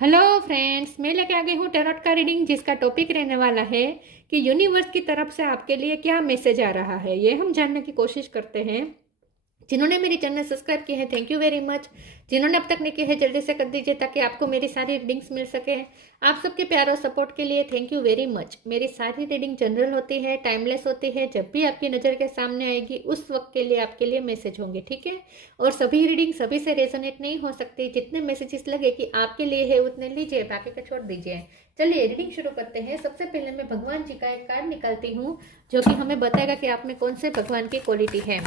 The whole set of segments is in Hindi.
हेलो फ्रेंड्स, मैं लेके आ गई हूँ टैरोट का रीडिंग जिसका टॉपिक रहने वाला है कि यूनिवर्स की तरफ से आपके लिए क्या मैसेज आ रहा है। ये हम जानने की कोशिश करते हैं। जिन्होंने मेरी चैनल सब्सक्राइब की है, थैंक यू वेरी मच। जिन्होंने अब तक नहीं की है, जल्दी से कर दीजिए ताकि आपको मेरी सारी रीडिंग्स मिल सके। आप सबके प्यार और सपोर्ट के लिए थैंक यू वेरी मच। मेरी सारी रीडिंग जनरल होती है, टाइमलेस होती है। जब भी आपकी नज़र के सामने आएगी उस वक्त के लिए आपके लिए मैसेज होंगे, ठीक है। और सभी रीडिंग सभी से रेजोनेट नहीं हो सकती। जितने मैसेजेस लगे कि आपके लिए है उतने लीजिए, बाकी का छोड़ दीजिए। चलिए रीडिंग शुरू करते हैं। सबसे पहले मैं भगवान जी का एक कार्ड निकालती हूँ जो कि हमें बताएगा कि आप में कौन से भगवान की क्वालिटी है।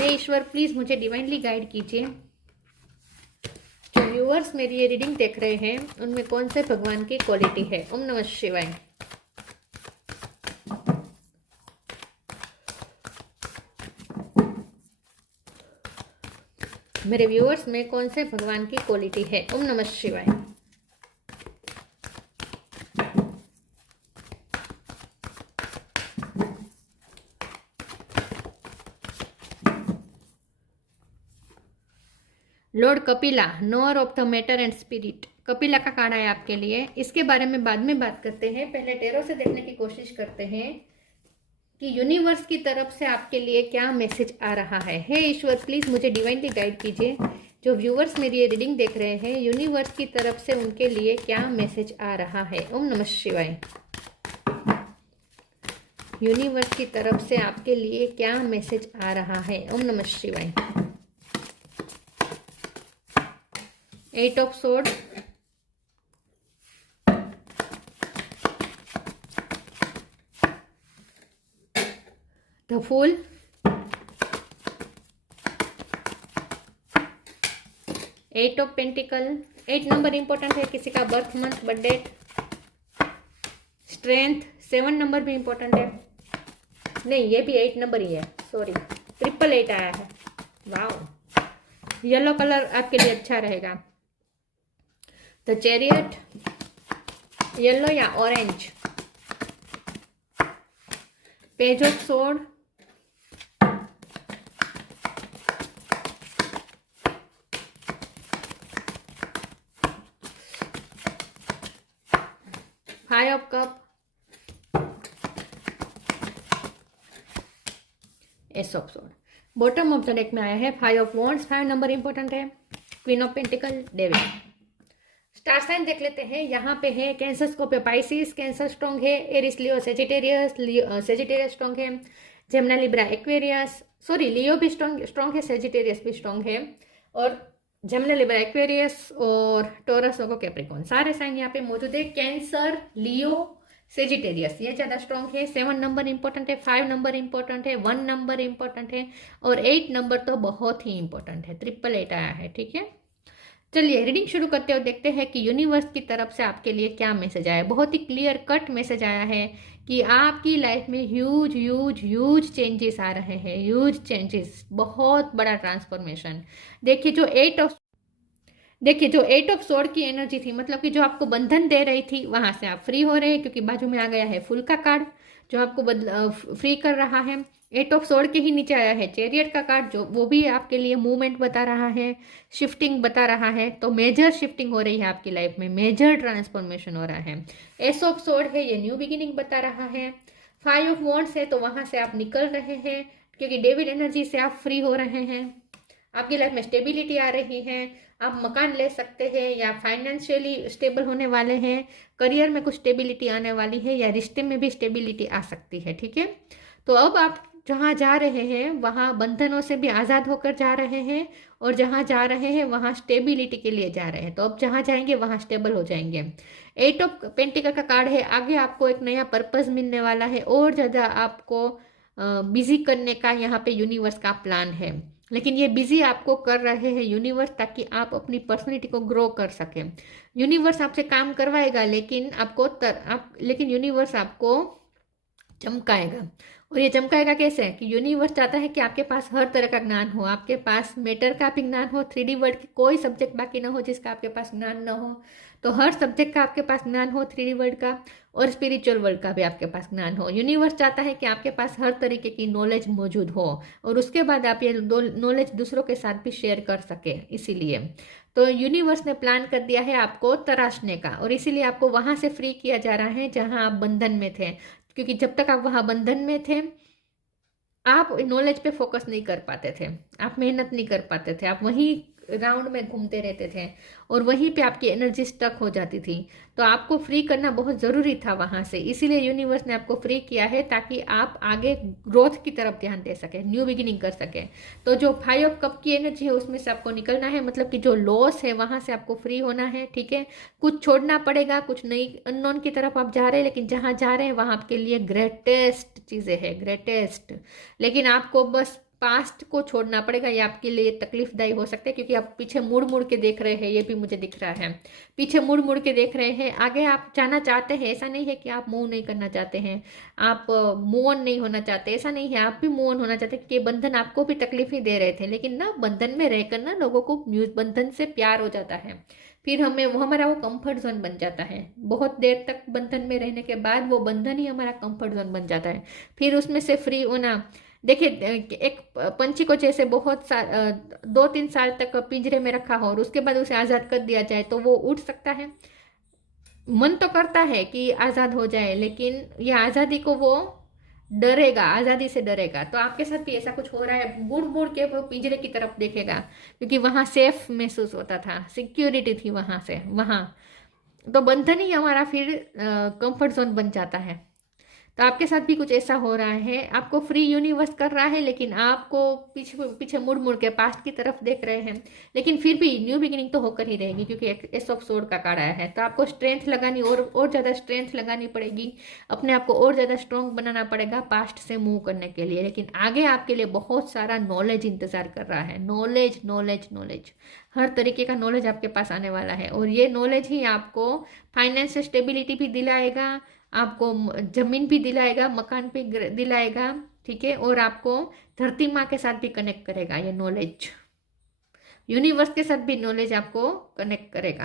हे ईश्वर, प्लीज मुझे डिवाइनली गाइड कीजिए। जो व्यूअर्स मेरी ये रीडिंग देख रहे हैं उनमें कौन से भगवान की क्वालिटी है। ओम नमः शिवाय। मेरे व्यूअर्स में कौन से भगवान की क्वालिटी है। ओम नमः शिवाय। Lord Kapila, knower of the matter and spirit. Kapila का कार्ड है आपके लिए। इसके बारे में बाद में बात करते हैं, पहले टेरो से देखने की कोशिश करते हैं कि यूनिवर्स की तरफ से आपके लिए क्या मैसेज आ रहा है। हे ईश्वर, प्लीज मुझे डिवाइनली गाइड कीजिए। जो व्यूवर्स मेरी ये रीडिंग देख रहे हैं, यूनिवर्स की तरफ से उनके लिए क्या मैसेज आ रहा है। ओम नमः शिवाय। यूनिवर्स की तरफ से आपके लिए क्या मैसेज आ रहा है। ओम नमः शिवाय। Eight of sword, the fool, eight of pentacle. 8 number important है, किसी का birth month birth date. Strength 7 number भी इंपॉर्टेंट है। नहीं, ये भी 8 नंबर ही है, सॉरी। 888 आया है। वाओ, येलो कलर आपके लिए अच्छा रहेगा। द चैरियट, येलो या orange. Page of sword, five of cup, ace of sword. Bottom of the deck में आया है फाइव ऑफ वॉन्ड्स। 5 नंबर इंपॉर्टेंट है। Queen of pentacle, devil. Star sign देख लेते हैं। यहाँ पे है Cancer, Scorpio, Pisces. Cancer strong है। Aries, Leo, Sagittarius. Sagittarius strong है। Gemini, Libra, Aquarius. Sorry, Leo भी स्ट्रॉन्ग है, सेजिटेरियस भी स्ट्रॉन्ग है। और जेमिनी, लिब्रा, एक्वेरियस और टॉरस और कैप्रिकॉर्न, सारे साइन यहाँ पे मौजूद है। कैंसर, लियो, सेजिटेरियस ये ज़्यादा स्ट्रॉन्ग है। 7 नंबर इंपॉर्टेंट है। 5 नंबर इंपॉर्टेंट है। 1 नंबर इंपॉर्टेंट है। और 8 नंबर तो बहुत ही इंपॉर्टेंट है। 888 आया है, ठीक है। चलिए रीडिंग शुरू करते हुए देखते हैं कि यूनिवर्स की तरफ से आपके लिए क्या मैसेज आया। बहुत ही क्लियर कट मैसेज आया है कि आपकी लाइफ में ह्यूज ह्यूज ह्यूज चेंजेस आ रहे हैं। ह्यूज चेंजेस, बहुत बड़ा ट्रांसफॉर्मेशन। देखिए जो 8 ऑफ सोर्ड की एनर्जी थी, मतलब कि जो आपको बंधन दे रही थी, वहां से आप फ्री हो रहे हैं क्योंकि बाजू में आ गया है फुल का कार्ड जो आपको फ्री कर रहा है। 8 ऑफ सोर्ड के ही नीचे आया है चैरियट का कार्ड, जो वो भी आपके लिए मूवमेंट बता रहा है, शिफ्टिंग बता रहा है। तो मेजर शिफ्टिंग हो रही है आपकी लाइफ में, मेजर ट्रांसफॉर्मेशन हो रहा है। एस ऑफ सोर्ड है, ये न्यू बिगिनिंग बता रहा है। 5 ऑफ वॉन्ड्स है, तो वहां से आप निकल रहे हैं क्योंकि डेविड एनर्जी से आप फ्री हो रहे हैं। आपकी लाइफ में स्टेबिलिटी आ रही है। आप मकान ले सकते हैं या फाइनेंशियली स्टेबल होने वाले हैं। करियर में कुछ स्टेबिलिटी आने वाली है या रिश्ते में भी स्टेबिलिटी आ सकती है, ठीक है। तो अब आप जहाँ जा रहे हैं वहाँ बंधनों से भी आज़ाद होकर जा रहे हैं, और जहाँ जा रहे हैं वहाँ स्टेबिलिटी के लिए जा रहे हैं। तो अब जहाँ जाएंगे वहाँ स्टेबल हो जाएंगे। 8 ऑफ पेंटिकल का कार्ड है, आगे आपको एक नया पर्पस मिलने वाला है और ज़्यादा आपको बिजी करने का यहाँ पे यूनिवर्स का प्लान है। लेकिन ये बिजी आपको कर रहे हैं यूनिवर्स, ताकि आप अपनी पर्सनैलिटी को ग्रो कर सकें। यूनिवर्स आपसे काम करवाएगा, लेकिन लेकिन यूनिवर्स आपको चमकाएगा। और ये चमकाएगा कैसे है कि यूनिवर्स चाहता है कि आपके पास हर तरह का ज्ञान हो, आपके पास मैटर का भी ज्ञान हो, 3D वर्ल्ड की कोई सब्जेक्ट बाकी ना हो जिसका आपके पास ज्ञान ना हो। तो हर सब्जेक्ट का आपके पास ज्ञान हो 3D वर्ल्ड का, और स्पिरिचुअल वर्ल्ड का भी आपके पास ज्ञान हो। यूनिवर्स चाहता है कि आपके पास हर तरीके की नॉलेज मौजूद हो, और उसके बाद आप ये नॉलेज दूसरों के साथ भी शेयर कर सके। इसीलिए तो यूनिवर्स ने प्लान कर दिया है आपको तराशने का, और इसीलिए आपको वहां से फ्री किया जा रहा है जहां आप बंधन में थे। क्योंकि जब तक आप वहां बंधन में थे, आप नॉलेज पे फोकस नहीं कर पाते थे, आप मेहनत नहीं कर पाते थे, आप वहीं राउंड में घूमते रहते थे, और वहीं पे आपकी एनर्जी स्टक हो जाती थी। तो आपको फ्री करना बहुत ज़रूरी था वहां से, इसीलिए यूनिवर्स ने आपको फ्री किया है ताकि आप आगे ग्रोथ की तरफ ध्यान दे सके, न्यू बिगिनिंग कर सके। तो जो 5 ऑफ कप की एनर्जी है उसमें से आपको निकलना है, मतलब कि जो लॉस है वहां से आपको फ्री होना है। ठीक है, कुछ छोड़ना पड़ेगा, कुछ नई अननोन की तरफ आप जा रहे हैं, लेकिन जहां जा रहे हैं वहां आपके लिए ग्रेटेस्ट चीज़ें हैं, ग्रेटेस्ट। लेकिन आपको बस पास्ट को छोड़ना पड़ेगा, ये आपके लिए तकलीफदायी हो सकता है, क्योंकि आप पीछे मुड़ मुड़ के देख रहे हैं, ये भी मुझे दिख रहा है, पीछे मुड़ मुड़ के देख रहे हैं। आगे आप जाना चाहते हैं, ऐसा नहीं है कि आप मूव नहीं करना चाहते हैं, आप मूव ऑन नहीं होना चाहते, ऐसा नहीं है, आप भी मूव ऑन होना चाहते हैं, कि बंधन आपको भी तकलीफ ही दे रहे थे। लेकिन ना, बंधन में रहकर ना लोगों को बंधन से प्यार हो जाता है, फिर हमें वो हमारा वो कंफर्ट जोन बन जाता है। बहुत देर तक बंधन में रहने के बाद वो बंधन ही हमारा कंफर्ट जोन बन जाता है। फिर उसमें से फ्री होना, देखिए, एक पंछी को जैसे 2-3 साल तक पिंजरे में रखा हो और उसके बाद उसे आज़ाद कर दिया जाए तो वो उड़ सकता है। मन तो करता है कि आज़ाद हो जाए, लेकिन ये आज़ादी को वो डरेगा, आज़ादी से डरेगा। तो आपके साथ भी ऐसा कुछ हो रहा है, मुड़ मुड़ के वो पिंजरे की तरफ देखेगा, क्योंकि वहां सेफ महसूस होता था, सिक्योरिटी थी वहां से, वहां। तो बंधन ही हमारा फिर कंफर्ट जोन बन जाता है। तो आपके साथ भी कुछ ऐसा हो रहा है, आपको फ्री यूनिवर्स कर रहा है, लेकिन आपको पीछे पीछे मुड़ मुड़ के पास्ट की तरफ देख रहे हैं। लेकिन फिर भी न्यू बिगिनिंग तो होकर ही रहेगी, क्योंकि एस ऑफ सोर्ड का कार्ड आया है। तो आपको स्ट्रेंथ लगानी, और ज़्यादा स्ट्रेंथ लगानी पड़ेगी, अपने आप को और ज़्यादा स्ट्रॉन्ग बनाना पड़ेगा पास्ट से मूव करने के लिए। लेकिन आगे आपके लिए बहुत सारा नॉलेज इंतजार कर रहा है, नॉलेज नॉलेज नॉलेज, हर तरीके का नॉलेज आपके पास आने वाला है। और ये नॉलेज ही आपको फाइनेंस स्टेबिलिटी भी दिलाएगा, आपको जमीन भी दिलाएगा, मकान भी दिलाएगा। ठीक है, और आपको धरती माँ के साथ भी कनेक्ट करेगा ये नॉलेज, यूनिवर्स के साथ भी नॉलेज आपको कनेक्ट करेगा।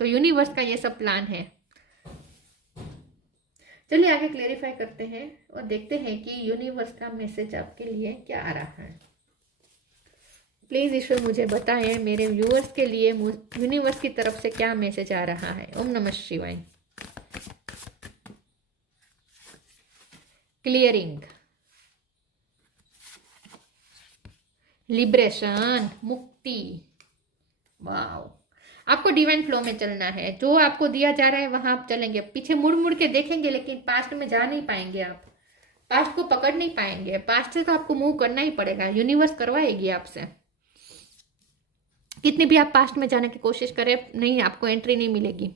तो यूनिवर्स का ये सब प्लान है। चलिए आगे क्लेरिफाई करते हैं और देखते हैं कि यूनिवर्स का मैसेज आपके लिए क्या आ रहा है। प्लीज ईश्वर मुझे बताएं, मेरे व्यूअर्स के लिए यूनिवर्स की तरफ से क्या मैसेज आ रहा है। ओम नमः शिवाय। क्लियरिंग, लिबरेशन, मुक्ति। वाओ, आपको डिवाइन फ्लो में चलना है, जो आपको दिया जा रहा है वहां आप चलेंगे। पीछे मुड़ मुड़ के देखेंगे, लेकिन पास्ट में जा नहीं पाएंगे, आप पास्ट को पकड़ नहीं पाएंगे। पास्ट से तो आपको मूव करना ही पड़ेगा, यूनिवर्स करवाएगी आपसे। कितनी भी आप पास्ट में जाने की कोशिश करें, नहीं, आपको एंट्री नहीं मिलेगी।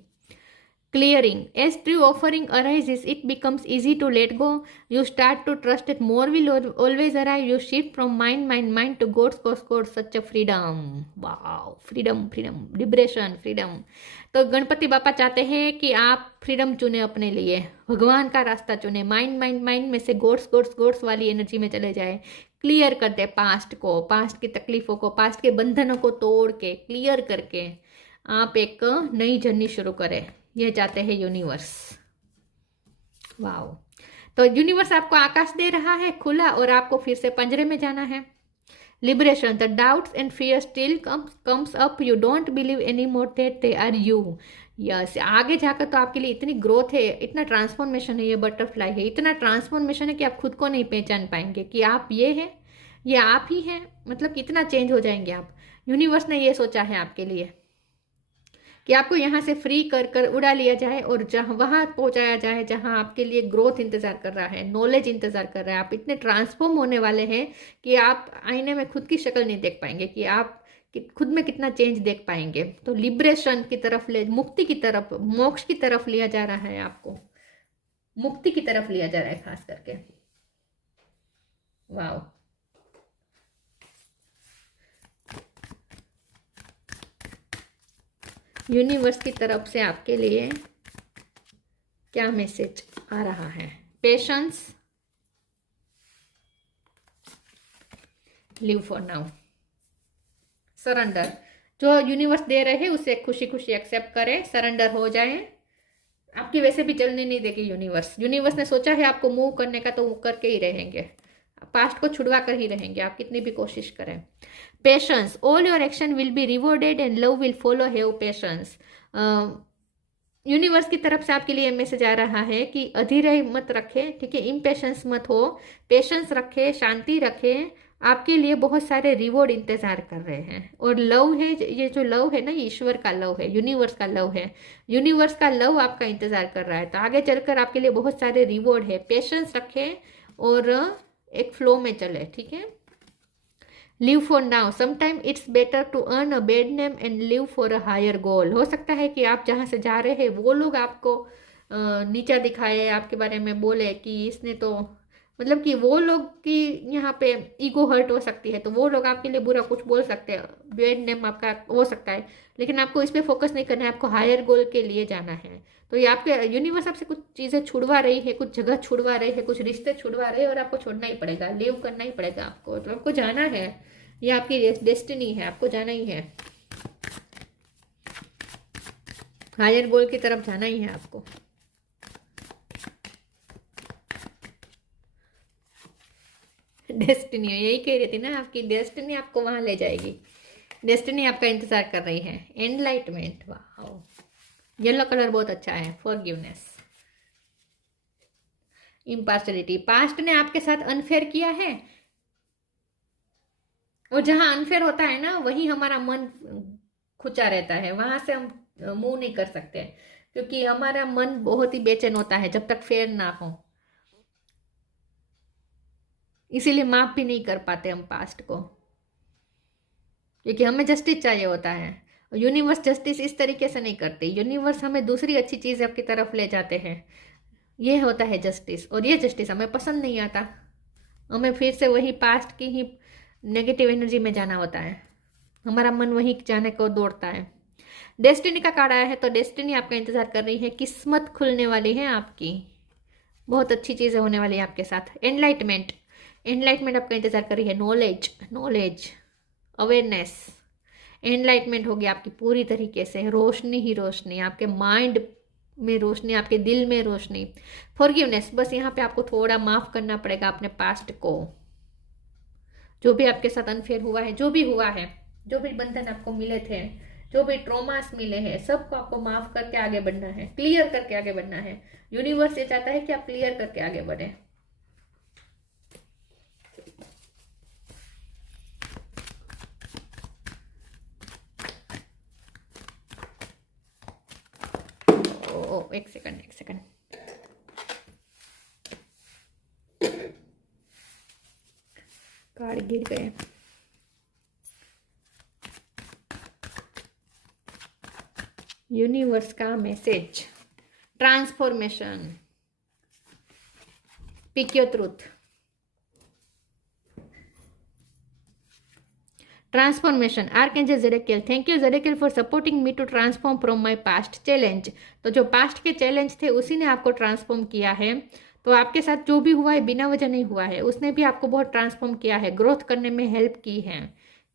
Clearing. As true offering arises, it becomes easy to let go. You start to trust that more will always arrive. You shift from mind to God's cause, God. Such a freedom. Wow. Freedom, freedom. Liberation, freedom. तो गणपति बापा चाहते हैं कि आप फ्रीडम चुने अपने लिए, भगवान का रास्ता चुने, माइंड में से गोड्स वाली एनर्जी में चले जाए। क्लियर कर दे पास्ट को, पास्ट की तकलीफों को, पास्ट के बंधनों को तोड़ के, क्लियर करके आप एक नई जर्नी शुरू करें। ये चाहते हैं यूनिवर्स। वाओ, तो यूनिवर्स आपको आकाश दे रहा है खुला, और आपको फिर से पंजरे में जाना है। Liberation, the doubts and fear still comes up, you don't believe any more that they are you. Yes, आगे जाकर तो आपके लिए इतनी ग्रोथ है, इतना ट्रांसफॉर्मेशन है, ये बटरफ्लाई है, इतना ट्रांसफॉर्मेशन है कि आप खुद को नहीं पहचान पाएंगे कि आप ये हैं, ये आप ही हैं। मतलब कितना चेंज हो जाएंगे आप। यूनिवर्स ने ये सोचा है आपके लिए कि आपको यहाँ से फ्री कर कर उड़ा लिया जाए, और जहाँ वहाँ पहुँचाया जाए जहाँ आपके लिए ग्रोथ इंतजार कर रहा है, नॉलेज इंतजार कर रहा है। आप इतने ट्रांसफॉर्म होने वाले हैं कि आप आईने में खुद की शक्ल नहीं देख पाएंगे, कि आप खुद में कितना चेंज देख पाएंगे। तो लिबरेशन की तरफ मुक्ति की तरफ, मोक्ष की तरफ लिया जा रहा है, आपको मुक्ति की तरफ लिया जा रहा है खास करके। वाह, यूनिवर्स की तरफ से आपके लिए क्या मैसेज आ रहा है। Patience, live for now, surrender. जो यूनिवर्स दे रहे हैं उसे खुशी खुशी एक्सेप्ट करें, सरेंडर हो जाएं। आपकी वैसे भी चलने नहीं देगी यूनिवर्स। यूनिवर्स ने सोचा है आपको मूव करने का तो वो करके ही रहेंगे, पास्ट को छुड़वा कर ही रहेंगे, आप कितनी भी कोशिश करें। Patience, all your action will be rewarded and love will follow, have patience. Universe की तरफ से आपके लिए मैसेज आ रहा है कि अधीर मत रखें, ठीक है, इम्पेशेंस मत हो, पेशेंस रखें, शांति रखें, आपके लिए बहुत सारे रिवॉर्ड इंतजार कर रहे हैं। और लव है, ये जो लव है ना, ये ईश्वर का लव है, यूनिवर्स का लव है, यूनिवर्स का लव आपका इंतजार कर रहा है। तो आगे चलकर आपके लिए बहुत सारे रिवॉर्ड है। पेशेंस रखें और एक फ्लो में चले, ठीक है। Live for now, sometime it's better to earn a bad name and live for a higher goal. हो सकता है कि आप जहाँ से जा रहे हैं वो लोग आपको नीचा दिखाए, आपके बारे में बोले कि इसने तो, मतलब कि वो लोग की यहाँ पे ईगो हर्ट हो सकती है, तो वो लोग आपके लिए बुरा कुछ बोल सकते हैं, बैड नेम आपका हो सकता है, लेकिन आपको इस पर फोकस नहीं करना है, आपको हायर गोल के लिए जाना है। तो ये आपके यूनिवर्स आपसे कुछ चीज़ें छुड़वा रही है, कुछ जगह छुड़वा रही है, कुछ रिश्ते छुड़वा रहे हैं, और आपको छोड़ना ही पड़ेगा, लिव करना ही पड़ेगा आपको। तो आपको जाना है, ये आपकी डेस्टिनी है, आपको जाना ही है, हायर गोल की तरफ जाना ही है आपको। डेस्टिनी, यही कह रही थी ना, आपकी डेस्टिनी आपको वहां ले जाएगी, डेस्टिनी आपका इंतजार कर रही है। एनलाइटमेंट, वाह, येलो कलर बहुत अच्छा है। फॉरगिवनेस, इम्पार्शलिटी, पास्ट ने आपके साथ अनफेयर किया है, और जहां अनफेयर होता है ना वहीं हमारा मन खुचा रहता है, वहां से हम मूव नहीं कर सकते, क्योंकि हमारा मन बहुत ही बेचैन होता है जब तक फेयर ना हो, इसीलिए माफ भी नहीं कर पाते हम पास्ट को, क्योंकि हमें जस्टिस चाहिए होता है। यूनिवर्स जस्टिस इस तरीके से नहीं करती, यूनिवर्स हमें दूसरी अच्छी चीज आपकी तरफ ले जाते हैं, ये होता है जस्टिस, और ये जस्टिस हमें पसंद नहीं आता, हमें फिर से वही पास्ट की ही नेगेटिव एनर्जी में जाना होता है, हमारा मन वहीं जाने को दौड़ता है। डेस्टिनी का कार्ड आया है, तो डेस्टिनी आपका इंतजार कर रही है, किस्मत खुलने वाली है आपकी, बहुत अच्छी चीजें होने वाली है आपके साथ। एनलाइटमेंट, एनलाइटमेंट आपका इंतजार कर रही है। नॉलेज, नॉलेज, अवेयरनेस, एनलाइटमेंट होगी आपकी पूरी तरीके से, रोशनी ही रोशनी, आपके माइंड में रोशनी, आपके दिल में रोशनी। फॉरगिवनेस, बस यहाँ पे आपको थोड़ा माफ करना पड़ेगा अपने पास्ट को, जो भी आपके साथ अनफेयर हुआ है, जो भी हुआ है, जो भी बंधन आपको मिले थे, जो भी ट्रॉमास मिले हैं, सबको आपको माफ करके आगे बढ़ना है, क्लियर करके आगे बढ़ना है। यूनिवर्स ये चाहता है कि आप क्लियर करके आगे बढ़े। एक सेकंड, एक सेकंड, कार्ड गिर गए। यूनिवर्स का message, transformation, pick your truth, transformation, archangel Zadkiel, thank you Zadkiel for supporting me to transform from my past challenge. तो जो पास्ट के चैलेंज थे उसी ने आपको ट्रांसफॉर्म किया है, तो आपके साथ जो भी हुआ है बिना वजह नहीं हुआ है, उसने भी आपको बहुत ट्रांसफॉर्म किया है, ग्रोथ करने में हेल्प की है,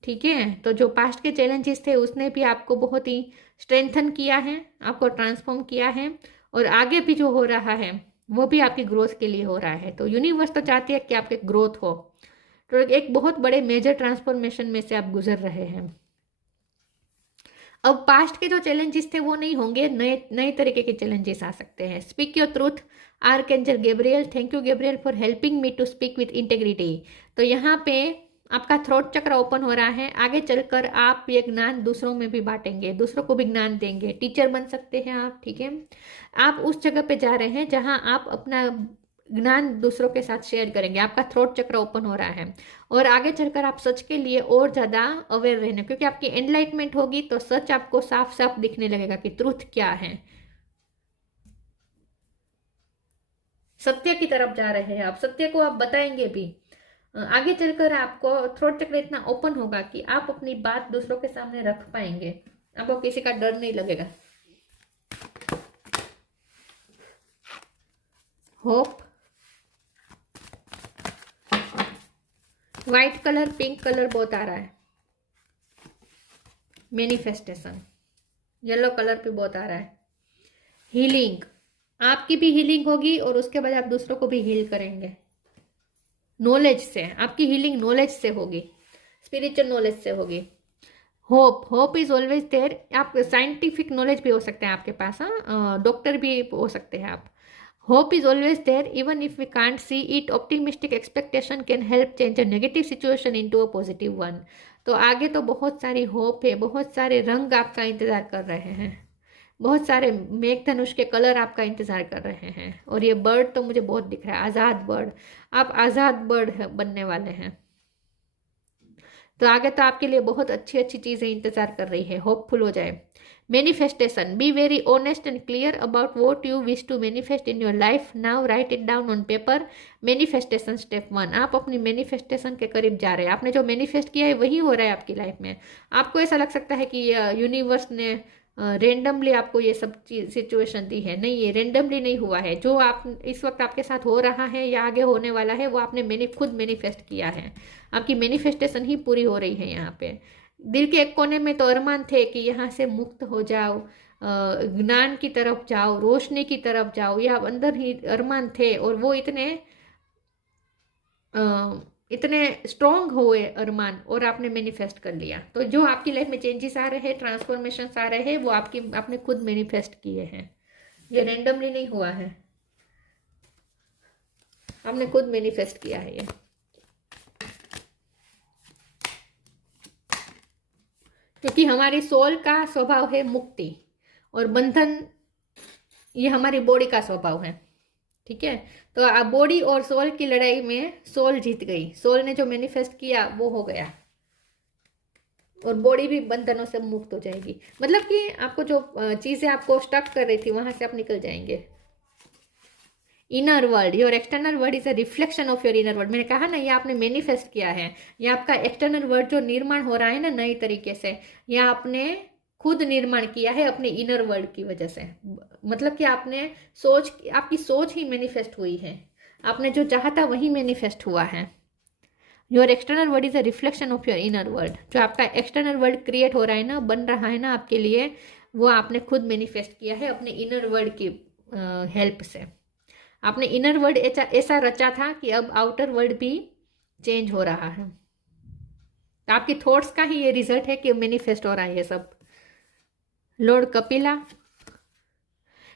ठीक है। तो जो पास्ट के चैलेंजेस थे उसने भी आपको बहुत ही स्ट्रेंथन किया है, आपको ट्रांसफॉर्म किया है, और आगे भी जो हो रहा है वो भी आपकी ग्रोथ के लिए हो रहा है। तो यूनिवर्स तो चाहती है कि आपकी ग्रोथ हो, तो एक बहुत बड़े मेजर ट्रांसफॉर्मेशन में से आप गुजर रहे हैं। अब पास्ट के जो चैलेंजेस थे वो नहीं होंगे, नए नए तरीके के चैलेंजेस आ सकते हैं। Speak your truth, archangel Gabriel, thank you Gabriel for helping me to speak with integrity. तो यहाँ पे आपका थ्रोट चक्र ओपन हो रहा है, आगे चलकर आप ये ज्ञान दूसरों में भी बांटेंगे, दूसरों को भी ज्ञान देंगे, टीचर बन सकते हैं आप, ठीक है। आप उस जगह पे जा रहे हैं जहाँ आप अपना ज्ञान दूसरों के साथ शेयर करेंगे, आपका थ्रोट चक्र ओपन हो रहा है, और आगे चलकर आप सच के लिए और ज़्यादा अवेयर रहने, क्योंकि आपकी एनलाइटमेंट होगी तो सच आपको साफ साफ दिखने लगेगा कि ट्रूथ क्या है, सत्य की तरफ जा रहे हैं आप, सत्य को आप बताएंगे भी। आगे चलकर आपको थ्रोट चक्र इतना ओपन होगा कि आप अपनी बात दूसरों के सामने रख पाएंगे, आपको किसी का डर नहीं लगेगा। Hope, white colour, pink colour बहुत आ रहा है। मैनिफेस्टेशन, येलो कलर भी बहुत आ रहा है। हीलिंग, आपकी भी हीलिंग होगी और उसके बाद आप दूसरों को भी हील करेंगे। नॉलेज से, आपकी हीलिंग नॉलेज से होगी, स्पिरिचुअल नॉलेज से होगी। Hope, hope is always there. आप साइंटिफिक नॉलेज भी हो सकते हैं आपके पास, हाँ, डॉक्टर भी हो सकते हैं आप। Hope is always there even if we can't see it. Optimistic expectation can help change a negative situation into a positive one. तो आगे तो बहुत सारी होप है, बहुत सारे रंग आपका इंतजार कर रहे हैं, बहुत सारे मेघधनुष के कलर आपका इंतजार कर रहे हैं। और ये बर्ड तो मुझे बहुत दिख रहा है, आज़ाद बर्ड। आप आज़ाद बर्ड बनने वाले हैं। तो आगे तो आपके लिए बहुत अच्छी अच्छी चीज़ें इंतजार कर रही है, होपफुल हो जाए। Manifestation, be very honest and clear about what you wish to manifest in your life now, write it down on paper. Manifestation step 1, आप अपनी मैनिफेस्टेशन के करीब जा रहे हैं। आपने जो मैनिफेस्ट किया है वही हो रहा है आपकी लाइफ में। आपको ऐसा लग सकता है कि यूनिवर्स ने रेंडमली आपको ये सब चीज सिचुएशन दी है। नहीं, ये रेंडमली नहीं हुआ है। जो आप इस वक्त आपके साथ हो रहा है या आगे होने वाला है वो आपने खुद मैनिफेस्ट किया है। आपकी मैनिफेस्टेशन ही पूरी हो रही है। यहाँ पे दिल के एक कोने में तो अरमान थे कि यहाँ से मुक्त हो जाओ, ज्ञान की तरफ जाओ, रोशनी की तरफ जाओ, या अंदर ही अरमान थे और वो इतने स्ट्रॉन्ग हुए अरमान, और आपने मैनिफेस्ट कर लिया। तो जो आपकी लाइफ में चेंजेस आ रहे हैं, ट्रांसफॉर्मेशन आ रहे हैं, वो आपने खुद मैनिफेस्ट किए हैं। ये रेंडमली नहीं हुआ है, आपने खुद मैनिफेस्ट किया है ये। क्योंकि हमारी सोल का स्वभाव है मुक्ति, और बंधन ये हमारी बॉडी का स्वभाव है। ठीक है, तो बॉडी और सोल की लड़ाई में सोल जीत गई। सोल ने जो मैनिफेस्ट किया वो हो गया, और बॉडी भी बंधनों से मुक्त हो जाएगी। मतलब कि आपको जो चीजें आपको स्टक कर रही थी वहां से आप निकल जाएंगे। Inner world, your external world is a reflection of your inner world. मैंने कहा ना, ये आपने मैनिफेस्ट किया है। ये आपका एक्सटर्नल वर्ल्ड जो निर्माण हो रहा है ना नई तरीके से, ये आपने खुद निर्माण किया है अपने इनर वर्ल्ड की वजह से। मतलब कि आपकी सोच ही मैनिफेस्ट हुई है। आपने जो चाहा था वही मैनिफेस्ट हुआ है। Your external world is a reflection of your inner world. जो आपका एक्सटर्नल वर्ल्ड क्रिएट हो रहा है ना, बन रहा है ना आपके लिए, वो आपने खुद मैनिफेस्ट किया है अपने इनर वर्ल्ड की हेल्प से। आपने इनर वर्ल्ड ऐसा रचा था कि अब आउटर वर्ल्ड भी चेंज हो रहा है। तो आपकी थॉट्स का ही ये रिजल्ट है कि मैनिफेस्ट हो रहा है ये सब। Lord Kapila,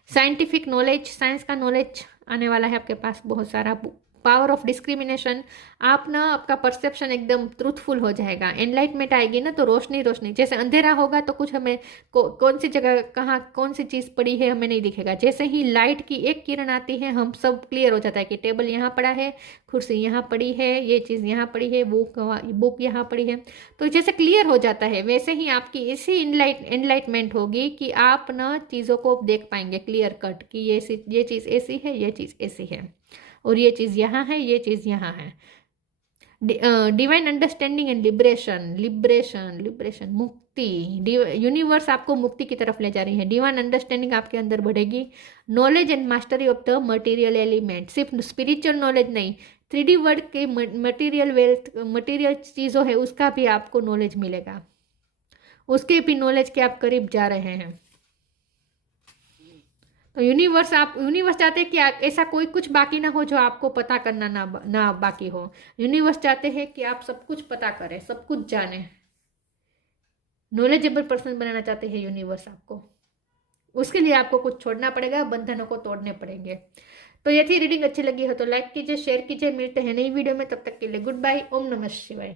scientific knowledge, science का नॉलेज आने वाला है आपके पास बहुत सारा। पावर ऑफ डिस्क्रिमिनेशन, आप ना आपका परसेप्शन एकदम ट्रूथफुल हो जाएगा। एनलाइटमेंट आएगी ना तो रोशनी रोशनी, जैसे अंधेरा होगा तो कुछ हमें कौन सी जगह कहाँ कौन सी चीज़ पड़ी है हमें नहीं दिखेगा। जैसे ही लाइट की एक किरण आती है हम सब क्लियर हो जाता है कि टेबल यहाँ पड़ा है, कुर्सी यहाँ पड़ी है, ये चीज़ यहाँ पड़ी है, बुक यहाँ पड़ी है। तो जैसे क्लियर हो जाता है वैसे ही आपकी इसी एनलाइटमेंट होगी कि आप ना चीज़ों को देख पाएंगे क्लियर कट कि ये चीज़ ऐसी है, ये चीज़ ऐसी है, और ये चीज़ यहाँ है, ये चीज़ यहाँ है। डिवाइन अंडरस्टैंडिंग एंड लिबरेशन मुक्ति। यूनिवर्स आपको मुक्ति की तरफ ले जा रही है। डिवाइन अंडरस्टैंडिंग आपके अंदर बढ़ेगी। Knowledge and mastery of the material element, सिर्फ स्पिरिचुअल नॉलेज नहीं, 3D वर्ल्ड के मटेरियल वेल्थ, मटेरियल चीज़ों है उसका भी आपको नॉलेज मिलेगा। उसके भी नॉलेज के आप करीब जा रहे हैं। तो यूनिवर्स चाहते हैं कि ऐसा कोई कुछ बाकी ना हो जो आपको पता करना ना बाकी हो। यूनिवर्स चाहते हैं कि आप सब कुछ पता करें, सब कुछ जाने। नॉलेजेबल पर्सन बनाना चाहते हैं यूनिवर्स आपको। उसके लिए आपको कुछ छोड़ना पड़ेगा, बंधनों को तोड़ने पड़ेंगे। तो ये थी रीडिंग। अच्छी लगी हो तो लाइक कीजिए, शेयर कीजिए। मिलते हैं नई वीडियो में, तब तक के लिए गुड बाय। ओम नमः शिवाय।